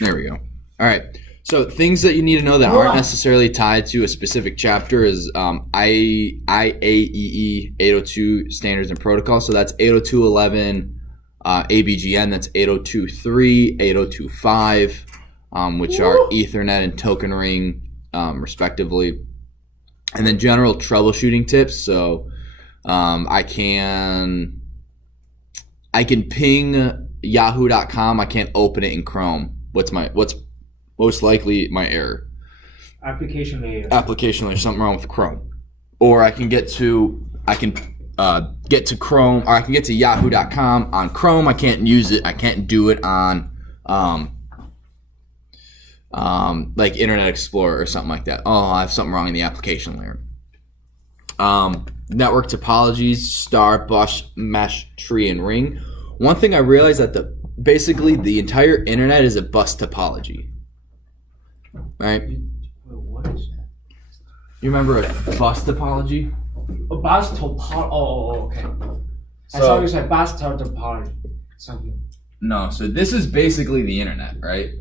There we go. All right. So things that you need to know that aren't necessarily tied to a specific chapter is IAEE 802 standards and protocols. So that's 802.11 ABGN. That's 802.3, 802.5, which are Ethernet and token ring, respectively. And then general troubleshooting tips. So I can ping yahoo.com. I can't open it in Chrome. What's most likely my error? Application layer. Something wrong with Chrome. Or I can get to Chrome, or I can get to yahoo.com on Chrome. I can't use it. I can't do it on like Internet Explorer or something like that. Oh, I have something wrong in the application layer. Network topologies, star, bus, mesh, tree, and ring. One thing I realized that basically the entire internet is a bus topology. Right? What is that? You remember a bus topology? A bus topology. Oh, okay. I So- thought you said bus topology. Something. No, so this is basically the internet, right?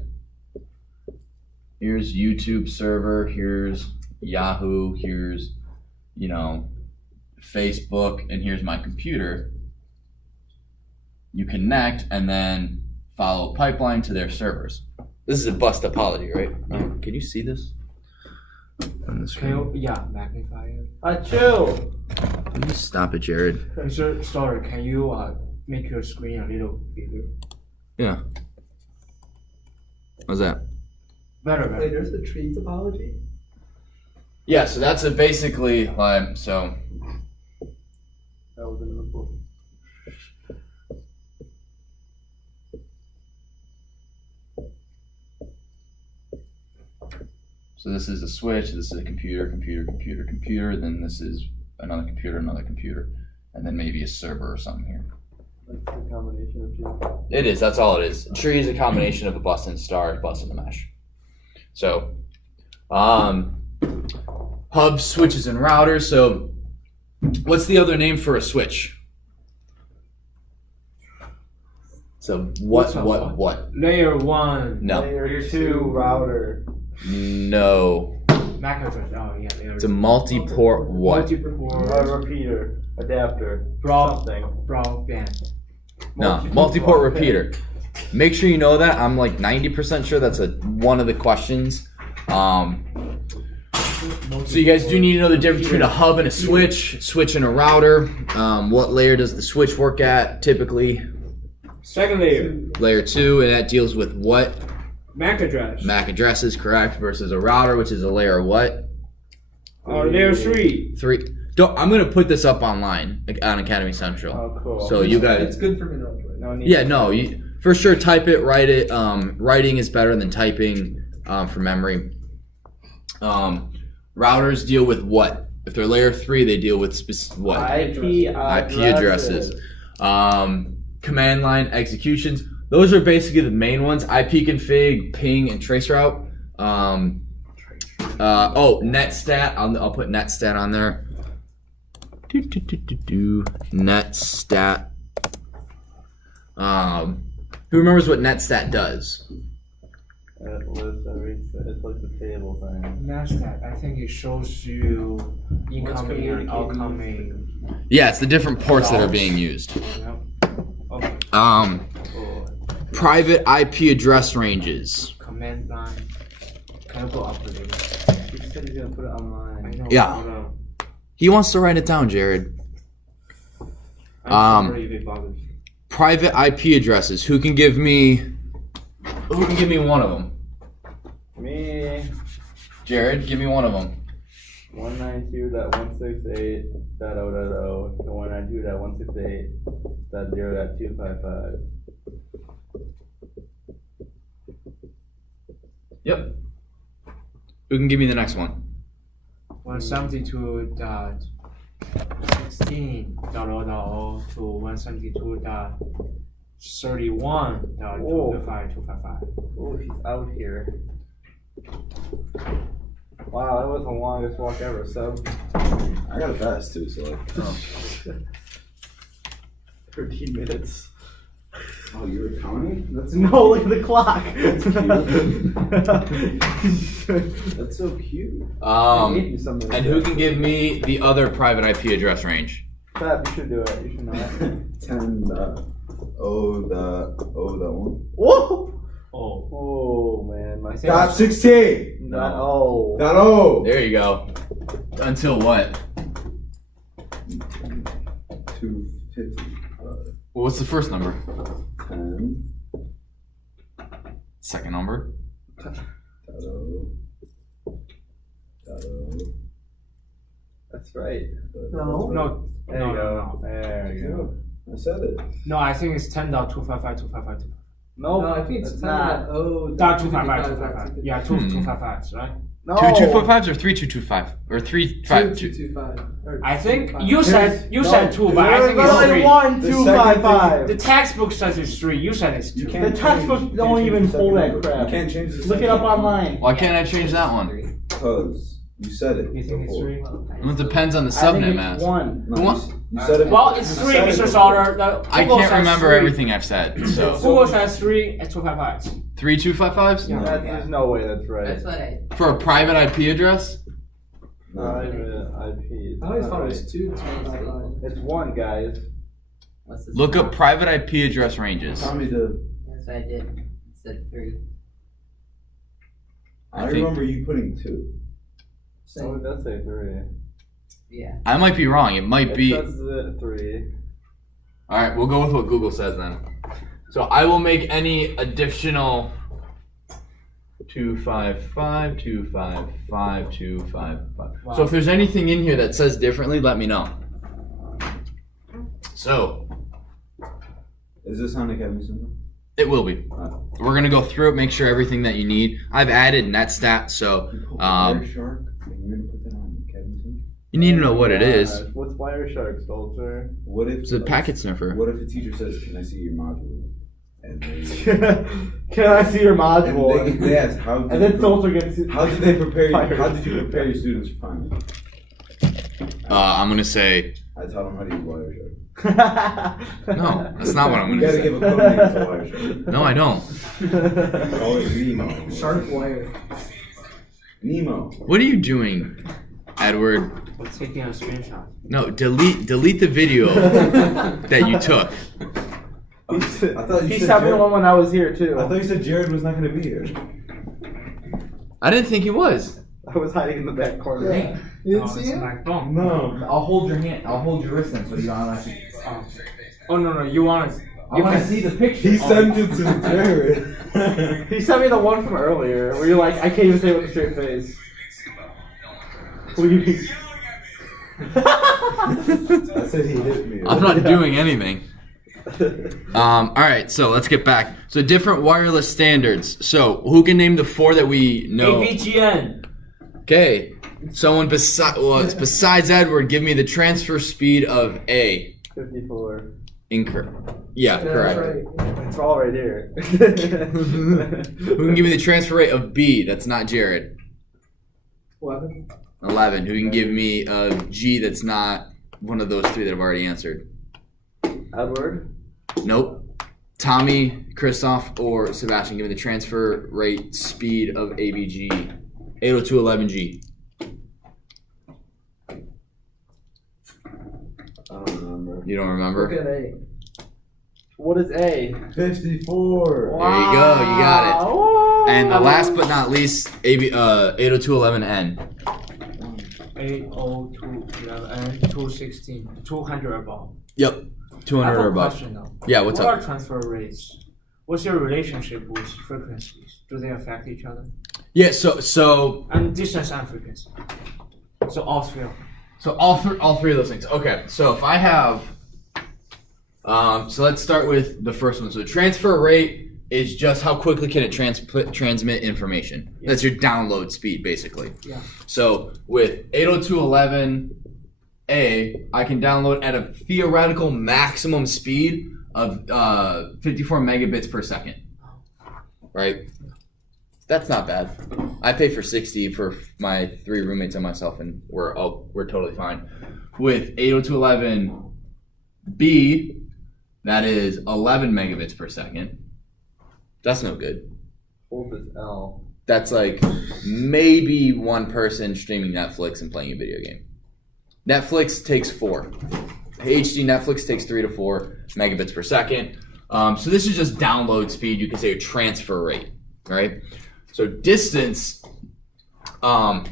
Here's YouTube server, here's Yahoo, here's, Facebook, and here's my computer. You connect and then follow a pipeline to their servers. This is a bus topology, right? Can you see this? On the screen? Magnify it. Achoo! Can you stop it, Jared? Sorry, can you make your screen a little bigger? Yeah. What's that? Better. Wait, there's the tree topology? Yeah, so that's basically like, so That was in the book. So this is a switch, this is a computer, then this is another computer, and then maybe a server or something here. That's the combination of two. It is, that's all it is. A tree is a combination of a bus and star, a bus and a mesh. So, hubs, switches, and routers. So, what's the other name for a switch? So, what? Layer 1. No. Layer 2 router. No. MAC address. Oh, yeah. Layer It's a multi-port what? Multi-port. Repeater. Adapter. Something. Broadband. No, multi-port repeater. Make sure you know that. I'm like 90% sure that's one of the questions. So you guys do need to know the difference between a hub and a switch and a router. What layer does the switch work at typically? Second layer. Layer 2, and that deals with what? MAC address. MAC addresses, correct, versus a router, which is a layer what? Layer 3. 3. I'm going to put this up online on Academy Central. Oh, cool. So you guys... It's good for me to No need. Yeah, no, for sure type it, write it. Writing is better than typing for memory. Routers deal with what? If they're layer 3, they deal with what? IP addresses. Command line executions. Those are basically the main ones. IP config, ping, and traceroute. Netstat. I'll put netstat on there. Netstat. Who remembers what netstat does? It's like the table thing. NASDAQ, I think it shows you incoming and outgoing. Yeah, it's the different ports that are being used. Yep. Okay. Private IP address ranges. Command line. Can I go up with it? He said he's gonna put it online. I know. Yeah. He wants to write it down, Jared. I'm sorry if it bothers you. Private IP addresses. Who can give me one of them? Me. Jared, give me one of them. 192.168.0.0 to 192.168.0.255. Yep. Who can give me the next one? 172.16.0.0 to 172.31.255. Oh, he's out here. Wow, that was the longest walk ever, sub. I got a vest too, so like. 13 minutes. Oh, you were counting? That's No, look at the clock. That's so cute. And who can give me the other private IP address range? Fab, you should do it. You should know it. 10.0.1. Whoa! Oh. Oh man, my Dot 16. Not oh. Dot O. There you go. Until what? 250. What's the first number? 10. Second number? Dot O. Dot O. That's right. No. There you go. There you go. I said it. No, I think it's 10.255.255. No, I think it's it's not. Dot 255. Yeah, 255, right? No. 2255s or 3225? Or 352? 225. I think you said 2, but I think There's it's only 3. 1, The 2, second 5, thing- 5. The textbook says it's 3. You said it's 2. The textbook don't even hold that crap. You can't change the Look it up online. Why can't I change that one? Because you said it You think it's before. 3? Well, it depends on the I think subnet it's mask. 1. No, Who wa- you said it Well, before. it's You 3, said it Mr. before. Sauter. I can't remember everything I've said, so. Google says 3 and 255. 3 255s? Yeah. There's no way that's right. That's what I. For a private IP address? No. Private IP. I always Not thought it right. was 2. It's 1, guys. What's this? Look up private IP address ranges. Tell me the. That's what I did. It said 3. I think- remember you putting 2. Oh, it does say 3. Yeah. I might be wrong. It might It be. says 3. Alright, we'll go with what Google says then. So I will make any additional 255, 255, 255. Wow. So if there's anything in here that says differently, let me know. So, Is this on Academy Center? it will be. We're going to go through it, make sure everything that you need. I've added NetStat, so Wireshark, and you're gonna put that on Academy Center? you need to know what it is. What's Wireshark, Stolzer? What if It's a packet sniffer. What if a teacher says, "Can I see your module?" And they, Can I see your module? and they ask, "How did And then you Stolzer gets how did they prepare you? Fired. How did you prepare your students for finals?" I'm going to say, I taught them how to use Wireshark. no, that's not what I'm You going to gotta say. give a code name to Wireshark. No, I don't. Call it Nemo. Sharp wire. Nemo. What are you doing, Edward? We're taking a screenshot. No, delete the video that you took. I thought you He said sent me the Jared. one when I was here too. I thought you said Jared was not gonna be here. I didn't think he was. I was hiding in the back corner. Yeah. You didn't Oh, see it's him? my phone. No. I'll hold your hand. I'll hold your wrist then, so you don't have to. Oh no, you want to? I want to see the picture. He sent it to Jared. He sent me the one from earlier where you're like, I can't even say it with a straight face. What do you mean? I said he hit me. I'm not doing anything. All right, so let's get back. So different wireless standards. So who can name the 4 that we know? ABGN. Okay, someone besides Edward, give me the transfer speed of A. 54. Yeah, correct. Right. It's all right here. Who can give me the transfer rate of B? That's not Jared. 11. 11. Who can give me a G that's not one of those 3 that I've already answered? Edward. Nope. Tommy, Christoph, or Sebastian, give me the transfer rate speed of ABG. 802.11G. I don't remember. You don't Look remember? at A. What is A? 54. There you go. You got it. Wow. And the last but not least, 802.11N. 802.11 and 216. 200 above. Yep. I 200 have or a above. question though. Yeah, what's what up? are transfer rates? What's your relationship with frequencies? Do they affect each other? Yeah, so And distance and frequency. So all 3 of them. So all three of those things. Okay, so if I have, so let's start with the first one. So transfer rate is just how quickly can it transmit information. Yeah. That's your download speed, basically. Yeah. So with 802.11a, I can download at a theoretical maximum speed of 54 megabits per second. Right? That's not bad. I pay for 60 for my 3 roommates and myself, and we're totally fine. With 802.11b, That is 11 megabits per second. That's no good. Hold this L. That's like maybe one person streaming Netflix and playing a video game. Netflix takes 4. HD Netflix takes 3 to 4 megabits per second. So this is just download speed. You can say a transfer rate, right? So distance. So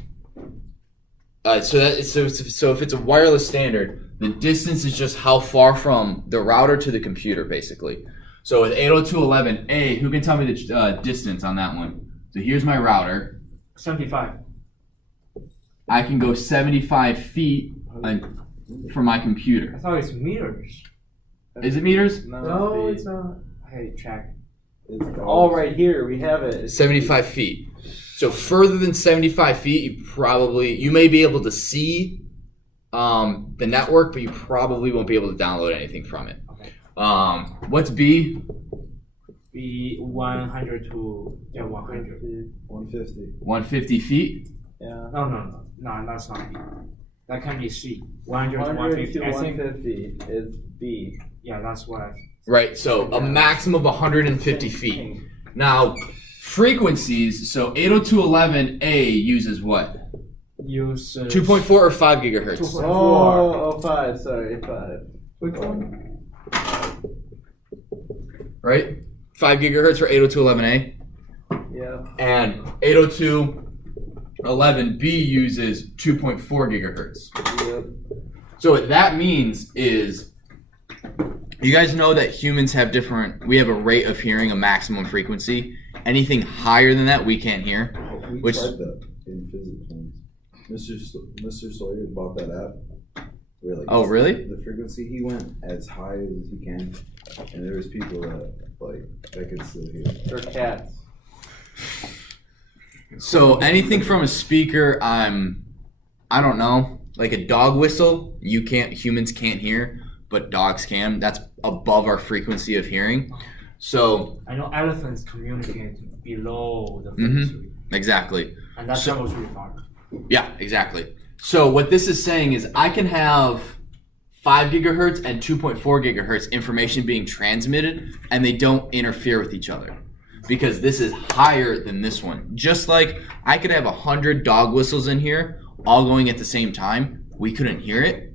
if it's a wireless standard, the distance is just how far from the router to the computer, basically. So with 802.11a, who can tell me the distance on that one? So here's my router. 75. I can go 75 feet from my I computer. thought it's meters. Is it meters? No, it's not. Hey, check. It's All right here, we have it. 75 feet. So further than 75 feet, you may be able to see the network, but you probably won't be able to download anything from it. Okay. What's B? Be 100 to 100. 150. 150 feet? Yeah. No, that's not B. That can be C. 100 to 100 150. to I think. 150 is B. Yeah, that's what I. Right, so a maximum of 150 feet. Now, frequencies, so 802.11a uses what? Use 2.4 or 5 gigahertz? 2.4. Oh, 5, sorry, 5. Which one? Right? 5 gigahertz for 802.11a. Yeah. And 802.11b uses 2.4 gigahertz. Yep. So what that means is, you guys know that humans have we have a rate of hearing, a maximum frequency. Anything higher than that, we can't hear. We Which- tried that in physics once. Mr. Sawyer bought that app. Where, like, Oh, really? The frequency, he went as high as he can, and there was people that could still hear. For cats. So anything from a speaker, I don't know, like a dog whistle, humans can't hear, but dogs can. That's above our frequency of hearing. So I know elephants communicate below the frequency, exactly. and that travels really far. Yeah, exactly. So what this is saying is I can have 5 gigahertz and 2.4 gigahertz information being transmitted, and they don't interfere with each other because this is higher than this one. Just like I could have 100 dog whistles in here all going at the same time. We couldn't hear it,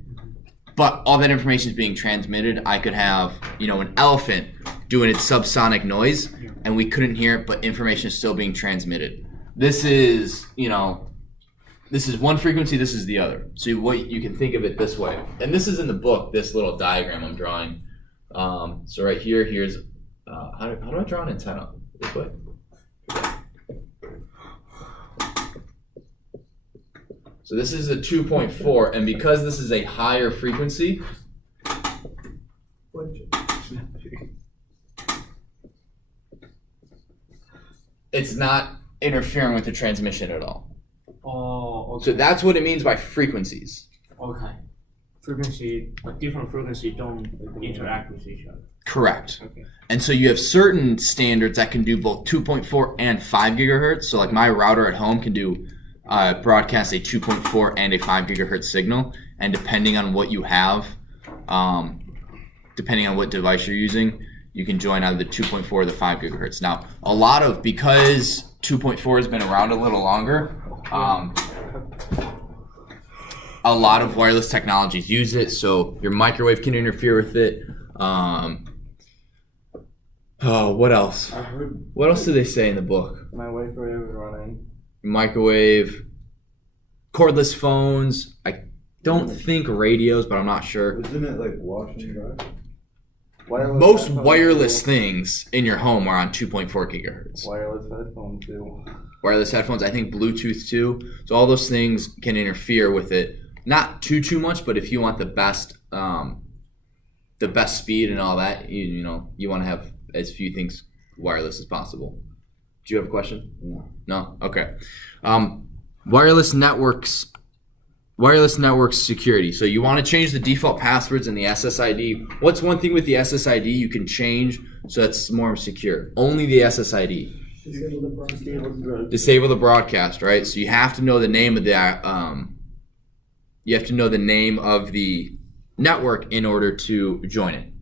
but all that information is being transmitted. I could have, an elephant doing its subsonic noise, and we couldn't hear it, but information is still being transmitted. This is, this is one frequency, this is the other. So you can think of it this way. And this is in the book, this little diagram I'm drawing. So right here's, how do I draw an antenna? This way? So this is a 2.4, and because this is a higher frequency, it's not interfering with the transmission at all. Oh, okay. So that's what it means by frequencies. Okay. Different frequency don't interact with each other. Correct. Okay. And so you have certain standards that can do both 2.4 and 5 gigahertz. So like my router at home can do broadcast a 2.4 and a 5 gigahertz signal. And depending on what you have, depending on what device you're using, you can join either the 2.4 or the 5 gigahertz. Now, because 2.4 has been around a little longer, a lot of wireless technologies use it. So your microwave can interfere with it. What else? What else do they say in the book? My microwave is running. Microwave, cordless phones. I don't think radios, but I'm not sure. Isn't it like wash and dry? Most wireless things in your home are on 2.4 gigahertz. Wireless headphones too. Wireless headphones, I think Bluetooth too. So all those things can interfere with it. Not too much, but if you want the best speed and all that, you want to have as few things wireless as possible. Do you have a question? No? Okay. Wireless networks security. So you want to change the default passwords in the SSID. What's one thing with the SSID you can change so that's more secure? Only the SSID. Disable the broadcast, right? So you have to know the name of the network in order to join it.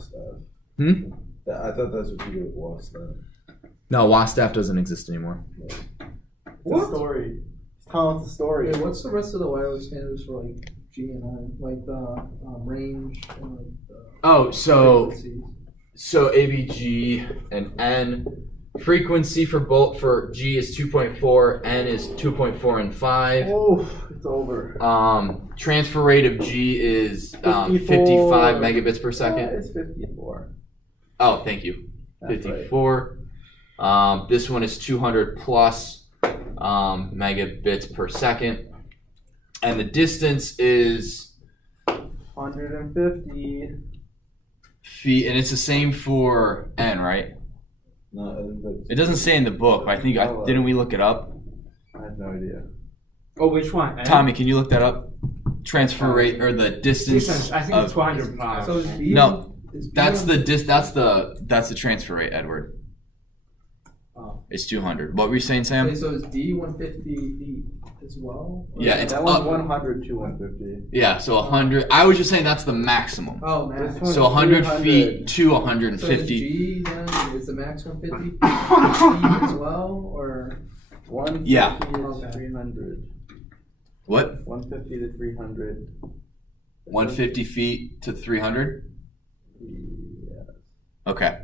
WASDAF. I thought that's what you did with WASDAF. No, WASDAF doesn't exist anymore. What? Story. Tell us the story. Wait, what's the rest of the wireless standards for like G and N? Like the range and like the Oh, frequencies? so ABG and N frequency for G is 2.4, N is 2.4 and 5. Oh, it's over. Transfer rate of G is 54. 55 megabits per second. Yeah, it's 54. Oh, thank you. That's 54. This one is 200 plus megabits per second, and the distance is 150 feet, and it's the same for N, right? No, I think that's. It doesn't say in the book, but I think didn't we look it up? I have no idea. Oh, which one? Tommy, can you look that up? Transfer rate or the distance? I think of, it's 200 plus. So is B, No, is B that's on- the transfer rate, Edward. Oh. It's 200. What were you saying, Okay, Sam? so is D 150 feet as well? Or Yeah, is it's That up. one's 100 to 150. Yeah, so 100. I was just saying that's the maximum. Oh, max. This one's So 100 300. feet to So is 150. G then is the max 150 feet as well, or 150 Yeah. is Okay. 300. What? 150 to 300. 150 feet to 300? Yeah. Okay.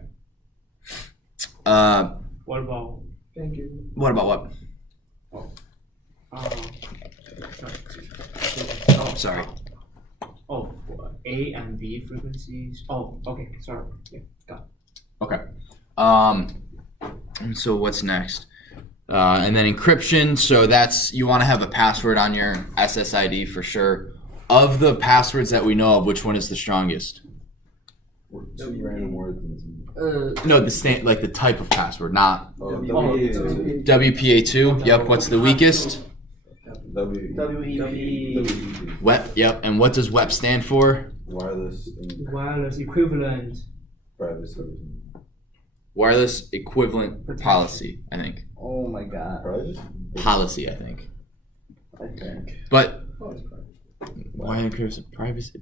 What about? thank you. What about what? Oh, Sorry. Oh, A and B frequencies. Oh, okay. Sorry. Yeah, got it. Okay. And so what's next? And then encryption. So that's, you want to have a password on your SSID for sure. Of the passwords that we know of, which one is the strongest? Two random words and some. No, like the type of password, not Oh, WPA2. WPA2. Yep. What's the weakest? WEP. WEP. Yep. And what does WEP stand for? Wireless and Wireless equivalent. private service. Wireless equivalent policy, I think. Oh my god. Private? Policy, I think. I think. But Oh, it's private. why encryption? Privacy?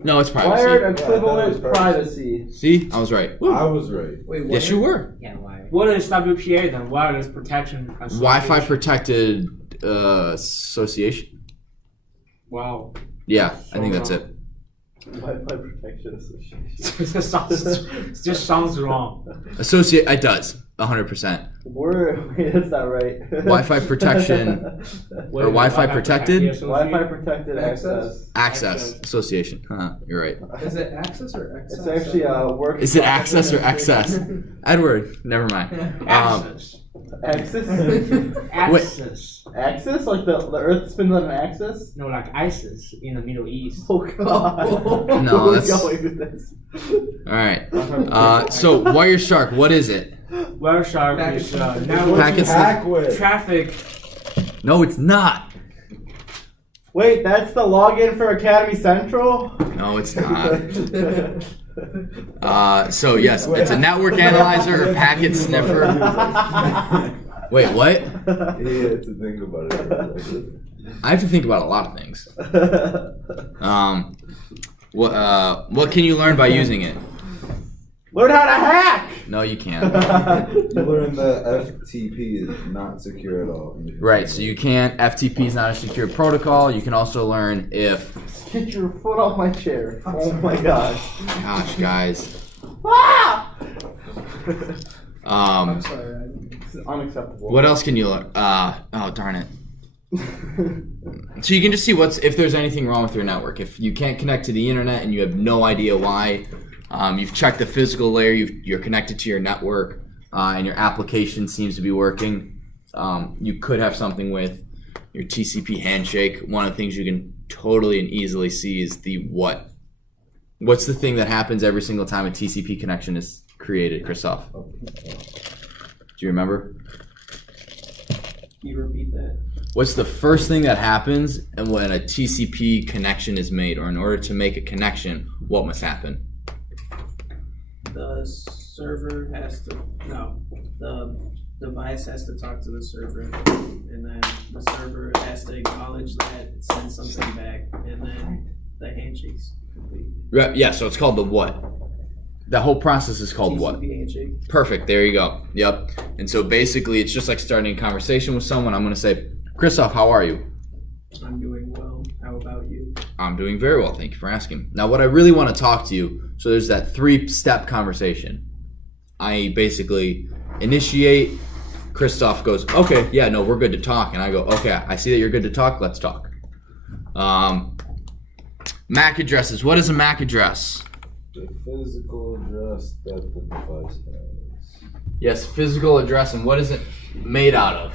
No, it's privacy. Wired equivalent Yeah, I thought it was privacy. See, I was right. I was right. Wait, Yes, you were. Yeah, wire. What is WPA then? Wireless Protection Association. Wi-Fi protected association. Wow. Yeah, I think that's it. Wi-Fi Protection Association. it just sounds wrong. Associate. It does. 100%. Wait, that's not right. Wi-Fi protection What or is Wi-Fi protected Wi-Fi protected access. access association. Huh, you're right. Is it access or access? It's actually a work. Is it access or excess? Edward, never mind. Access. Access? Access. Axis? Like the Earth spins on an axis? No, like ISIS in the Middle East. Oh god. No, Where are we that's- going with this? All right. So Wireshark, what is it? Wireshark is What network Packets- you hack with? traffic. No, it's not. Wait, that's the login for Academy Central? No, it's not. So yes, it's a network analyzer or packet sniffer. Wait, what? Yeah, to think about it. I have to think about a lot of things. What can you learn by using it? Learn how to hack! No, you can't. You learn that FTP is not secure at all. Right, so you can't. FTP is not a secure protocol. You can also learn if. Get your foot off my chair. Oh my gosh. Gosh, guys. Ah! I'm sorry. This is unacceptable. What else can you learn? Oh, darn it. So you can just see if there's anything wrong with your network. If you can't connect to the internet and you have no idea why, you've checked the physical layer, you're connected to your network, and your application seems to be working, you could have something with your TCP handshake. One of the things you can totally and easily see is the what. What's the thing that happens every single time a TCP connection is created, Christoph? Do you remember? Can you repeat that? What's the first thing that happens and when a TCP connection is made, or in order to make a connection, what must happen? The server has to, no, the device has to talk to the server, and then the server has to acknowledge that, send something back, and then the handshakes Right, yeah, so it's called the what? The whole process is called what? TCP handshake. Perfect. There you go. Yep. And so basically, it's just like starting a conversation with someone. I'm going to say, Christoph, how are you? I'm doing well. How about you? I'm doing very well. Thank you for asking. Now, what I really want to talk to you, so there's that 3-step conversation. I basically initiate. Christoph goes, okay, yeah, no, we're good to talk. And I go, okay, I see that you're good to talk. Let's talk. MAC addresses. What is a MAC address? The physical address that the device has. Yes, physical address. And what is it made out of?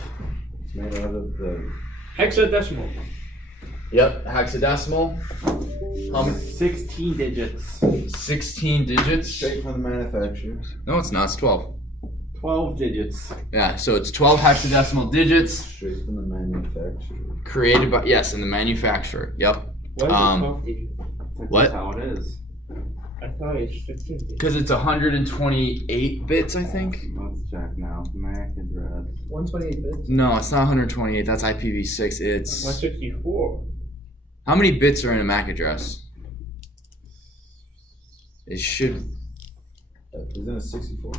It's made out of the Hexadecimal. Yep, hexadecimal. 16 digits. 16 digits. straight from the manufacturer. No, it's not. It's 12. 12 digits. Yeah, so it's 12 hexadecimal digits Straight from the manufacturer. created by, yes, in the manufacturer. Yep. What is Um, 12 digits? What? That's how it is. I thought it's 15 digits. Because it's 128 bits, I think. Let's check now. MAC address. 128 bits. No, it's not 128. That's IPv6. It's 164. how many bits are in a MAC address? It should. Isn't it 64?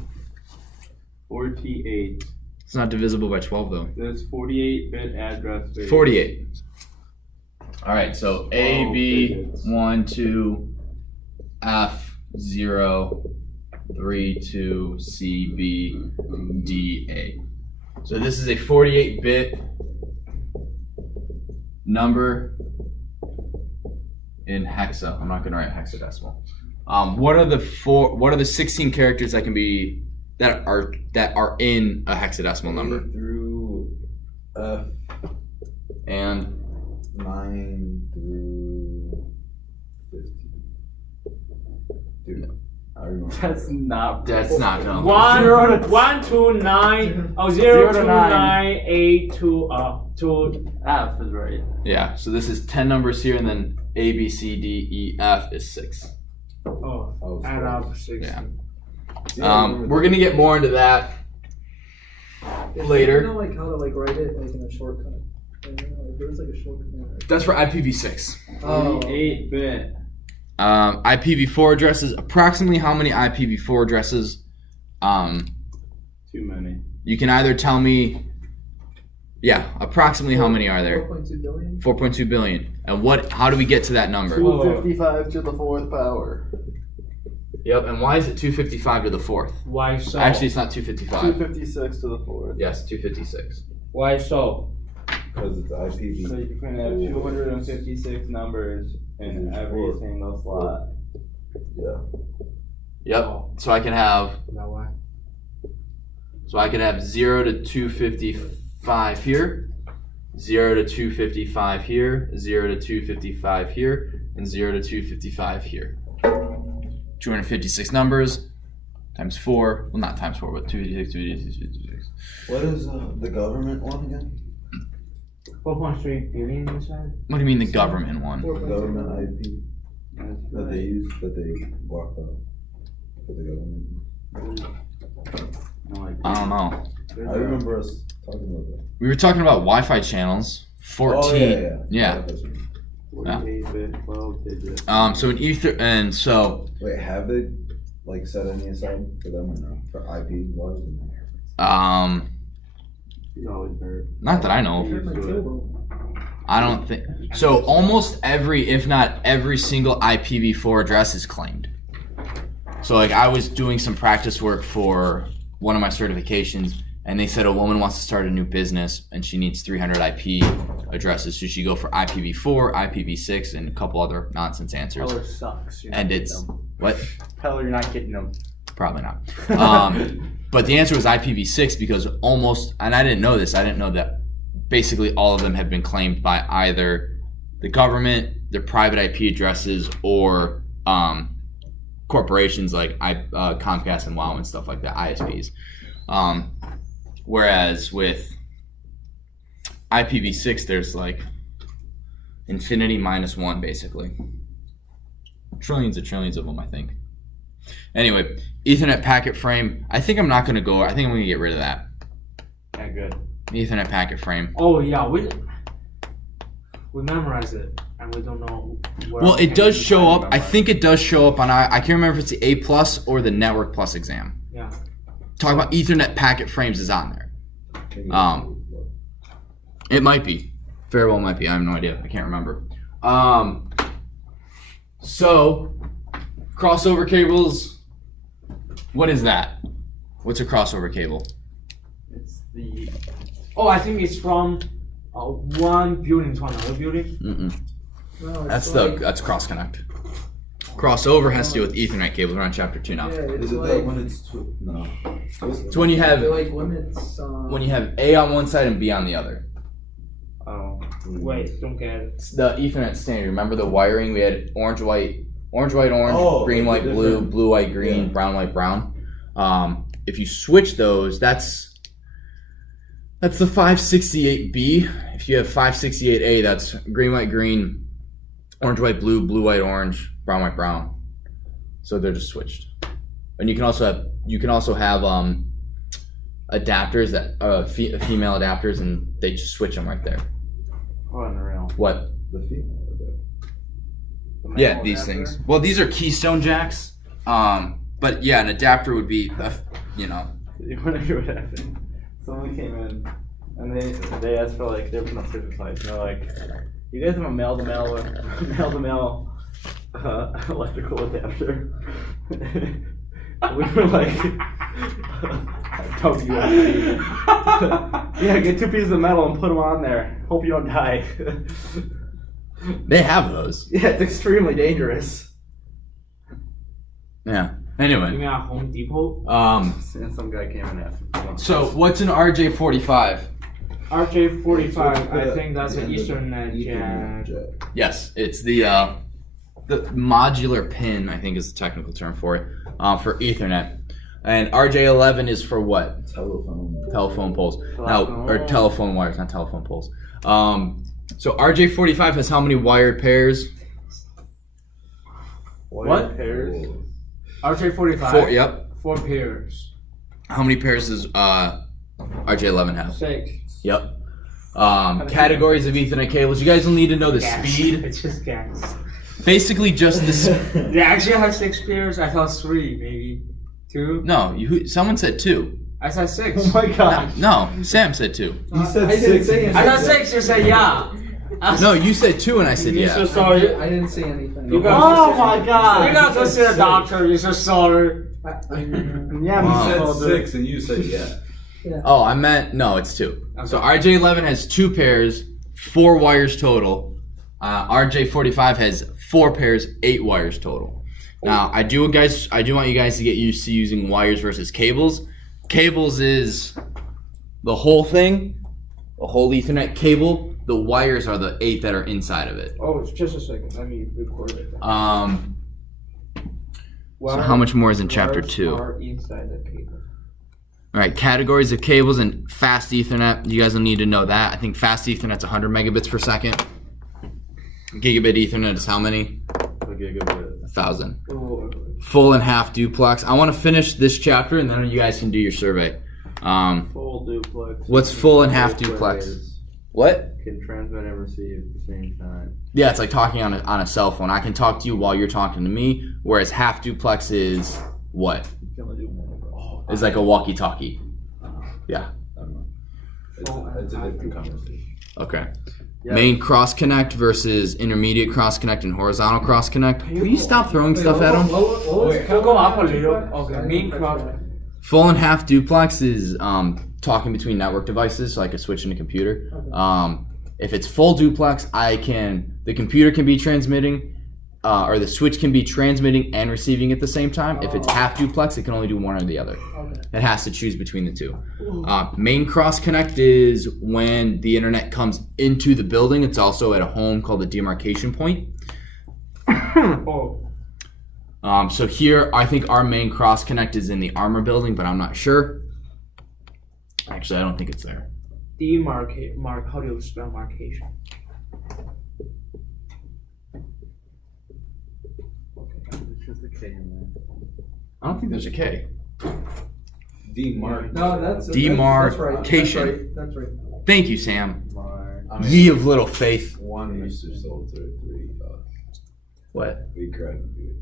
48. It's not divisible by 12 though. There's 48-bit address space. 48. All right, so A, 12 B, digits. 1, 2, F, 0, 3, 2, C, B, D, A. So this is a 48-bit number in hexa. I'm not going to write hexadecimal. What are the 16 characters that can be that are in a hexadecimal number? A through F, And 9 through 15. Dude, I remember. That's not. that's not no. 1, 2, 9, 0, 2, to 9, 8, 2, 2. F is right. Yeah, so this is 10 numbers here, and then A, B, C, D, E, F is 6. Oh, Oh, add sorry. up 16. Yeah. See, I remember We're that. gonna get more into that You later. know, like how to like write it like in a shortcut. You know, like, there's like a shortcut there. That's for IPv6. Oh. 48-bit. IPv4 addresses. Approximately how many IPv4 addresses? Too many. You can either tell me. Yeah, approximately how many are there? 4.2 billion. 4.2 billion. And what? How do we get to that number? 255 to the 4th power. Yep. And why is it 255 to the 4th? Why so? Actually, it's not 255. 256 to the 4th. Yes, 256. Why so? Because it's So IPv. you can have 256 numbers in every single slot. Yeah. Yep. So I can have. Is that why? So I could have 0 to 255 here, 0 to 255 here, 0 to 255 here, and 0 to 255 here. 256 numbers times 4. Well, not times 4, but 256, 256. What is the government one again? 4.3 billion, you said? What do you mean the government one? The government IP That's that right. they use, that they walked out for the government. No idea. I don't know. I remember us talking about that. We were talking about Wi-Fi channels. 14. Oh, yeah. Yeah. 48-bit, 12 digits. So in ether, and so Wait, have they like set any aside for them or no? For IP wise? He's always hurt. not that I know I of. heard my table. I don't think so. Almost every, if not every single IPv4 address is claimed. So like I was doing some practice work for one of my certifications, and they said a woman wants to start a new business and she needs 300 IP addresses. So she go for IPv4, IPv6, and a couple other nonsense answers. Color sucks. You're And not it's getting them. what? Color, you're not getting them. Probably not. But the answer was IPv6 because almost, and I didn't know this, I didn't know that basically all of them have been claimed by either the government, their private IP addresses, or corporations like Comcast and WoW and stuff like that, ISPs. Whereas with IPv6, there's like infinity minus one, basically. Trillions of them, I think. Anyway, Ethernet packet frame. I think I'm not going to go. I think I'm going to get rid of that. Yeah, good. Ethernet packet frame. Oh, yeah, we memorized it. and we don't know where. Well, we it can does use show it. up. I think it does show up on. I can't remember if it's the A plus or the Network Plus exam. Yeah. Talking about Ethernet packet frames is on there. It might be. Very well might be. I have no idea. I can't remember. So, crossover cables. What is that? What's a crossover cable? It's the. Oh, I think it's from one building to another building. No, That's it's that's cross connect. Crossover has to do with Ethernet cables. We're on chapter 2 now. Yeah, it's Is it like, that when it's no? It's when you have it like limits. when you have A on one side and B on the other. Oh, wait, don't get it. It's the Ethernet standard. Remember the wiring? We had orange, white, orange, Oh, green, white, the blue, different- blue, white, green, yeah. brown, white, brown. If you switch those, that's the 568B. If you have 568A, that's green, white, green, orange, white, blue, blue, white, orange, brown, white, brown. So they're just switched. And you can also have adapters that female adapters, and they just switch them right there. Oh, unreal. What? The female. Yeah, these things. Well, these are keystone jacks. But yeah, an adapter would be, you know. You want to hear what happened? Someone came in and they asked for like they're from the service lights and they're like, "You guys have a male to male electrical adapter?" We were like, "WFD." Yeah, get 2 pieces of metal and put them on there. Hope you don't die. They have those. Yeah, it's extremely dangerous. Yeah. You Anyway. mean at Home Depot? And some guy came and asked. So what's an RJ45? RJ45, I think that's an Ethernet jack. Yes, it's the modular pin, I think is the technical term for it, for Ethernet. And RJ11 is for what? Telephone poles. Now, or telephone wires, not telephone poles. So RJ45 has how many wired pairs? What? Pairs? RJ45? 4, yep. 4 pairs. How many pairs does RJ11 have? 6. Yep. Categories of Ethernet cables. You guys will need to know the Gas. speed. It's just gas. Basically just the speed. They actually have 6 pairs. I thought 3, maybe 2. No, someone said 2. I said 6. Oh my gosh. No, Sam said 2. He said I didn't 6. say anything. I thought 6. You said yeah. No, you said 2 and I said You're so yeah. sorry. I didn't say anything. You got Oh my god. You got to see a doctor. You're so sorry. I Yeah, Wow. we He said said 6 and you said yeah. Oh, I meant, no, it's 2. So RJ11 has 2 pairs, 4 wires total. RJ45 has 4 pairs, 8 wires total. Now, I do want you guys to get used to using wires versus cables. Cables is the whole thing, the whole Ethernet cable. The wires are the 8 that are inside of it. Oh, it's just a second. Let me record it. So how much more is in chapter 2? Are inside the cable. All right, categories of cables and fast Ethernet. You guys will need to know that. I think fast Ethernet's 100 megabits per second. Gigabit Ethernet is how many? A gigabit. 1,000. Oh, Full and half duplex. I want to finish this chapter and then you guys can do your survey. Full duplex. What's full and half duplex? What? Can transmit and receive at the same time. Yeah, it's like talking on a cell phone. I can talk to you while you're talking to me, whereas half duplex is what? You can only do one. It's like a walkie-talkie. Yeah. I don't know. It's a different conversation. Okay. Yeah. Main cross connect versus intermediate cross connect and horizontal cross connect. Will you stop throwing stuff at him? Wait, can we go up a little? Okay, main cross. Full and half duplex is talking between network devices, so like a switch and a computer. If it's full duplex, the computer can be transmitting, or the switch can be transmitting and receiving at the same time. If it's half duplex, it can only do one or the other. It has to choose between the two. Main cross connect is when the internet comes into the building. It's also at a home called a demarcation point. Oh. So here, I think our main cross connect is in the armor building, but I'm not sure. Actually, I don't think it's there. How do you spell marcation? It's just a K in there. I don't think there's a K. Demarc. No, that's Demarcation. That's right. Thank you, Sam. Mark. mean, Ye of little faith. One Mr. Salter, three. What? We corrected you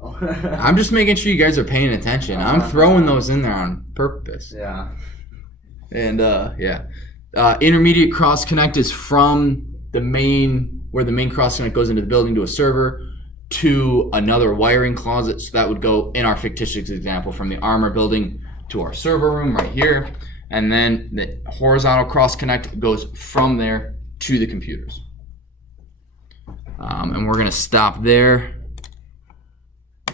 3 times. I'm just making sure you guys are paying attention. I'm throwing those in there on purpose. Yeah. And yeah. Intermediate cross connect is from the main, where the main cross connect goes into the building to a server, to another wiring closet. So that would go, in our fictitious example, from the armor building to our server room right here. And then the horizontal cross connect goes from there to the computers. And we're going to stop there.